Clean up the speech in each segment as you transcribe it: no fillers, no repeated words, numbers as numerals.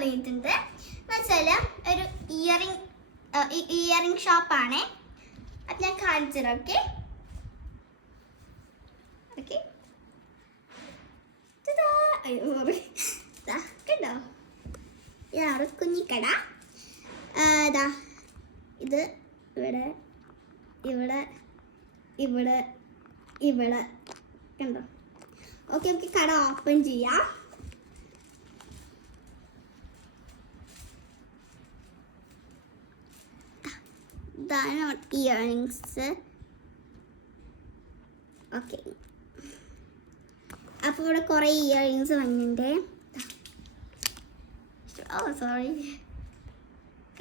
തുടങ്ങിയിട്ടുണ്ട്. എന്ന് വെച്ചാൽ ഒരു ഇയറിംഗ് ഷോപ്പാണ്. അത് ഞാൻ കാണിച്ചു തരാം. ഓക്കെ ഓക്കെ കണ്ടോ, ഇതാണ് കുഞ്ഞിക്കട. ഇതാ ഇത് ഇവിടെ ഇവിടെ ഇവിടെ ഇവിടെ കണ്ടോ. ഓക്കെ നമുക്ക് കട ഓപ്പൺ ചെയ്യാം. ഇതാണ് നമ്മുടെ ഇയറിങ്സ്. ഓക്കെ, അപ്പോൾ ഇവിടെ കുറേ ഇയറിങ്സ് വന്നിട്ടുണ്ട്. സോറി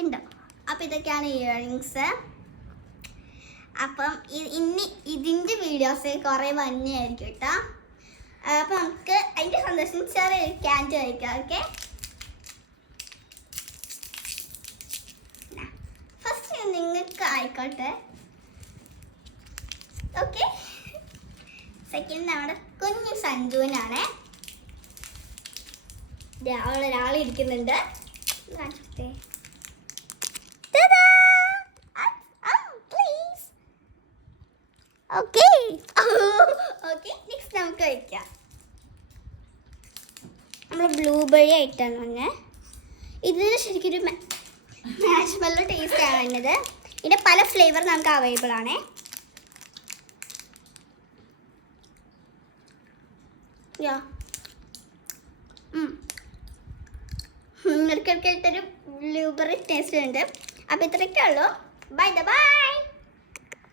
ഉണ്ടോ. അപ്പോൾ ഇതൊക്കെയാണ് ഇയറിങ്സ്. അപ്പം ഇനി ഇതിൻ്റെ വീഡിയോസ് കുറേ വന്നെയായിരിക്കും കേട്ടോ. അപ്പം നമുക്ക് അതിൻ്റെ സന്തോഷം ചെറിയൊരു ക്യാൻറ്റ് കഴിക്കാം. ഓക്കെ, ഫസ്റ്റ് നിങ്ങൾക്ക് ആയിക്കോട്ടെ. ഓക്കെ, സെക്കൻഡ് നമ്മുടെ കുഞ്ഞു സഞ്ജുവിനാണ്. ഒരാൾ ഇരിക്കുന്നുണ്ട്. ഓക്കെ ഓക്കെ, നെക്സ്റ്റ് നമുക്ക് കഴിക്കാം. നമ്മൾ ബ്ലൂബെറി ആയിട്ടാണ് വന്നത്. ഇതിന് ശരിക്കൊരു മാഷ്മെല്ലോ ടേസ്റ്റ് ആണ് വരുന്നത്. ഇതിൻ്റെ പല ഫ്ലേവർ നമുക്ക് അവൈലബിൾ ആണ്. ഇടയ്ക്കിടയ്ക്കായിട്ടൊരു ബ്ലൂബെറി ടേസ്റ്റ് ഉണ്ട്. അപ്പോൾ ഇത്രയൊക്കെ ഉള്ളൂ. ബൈ.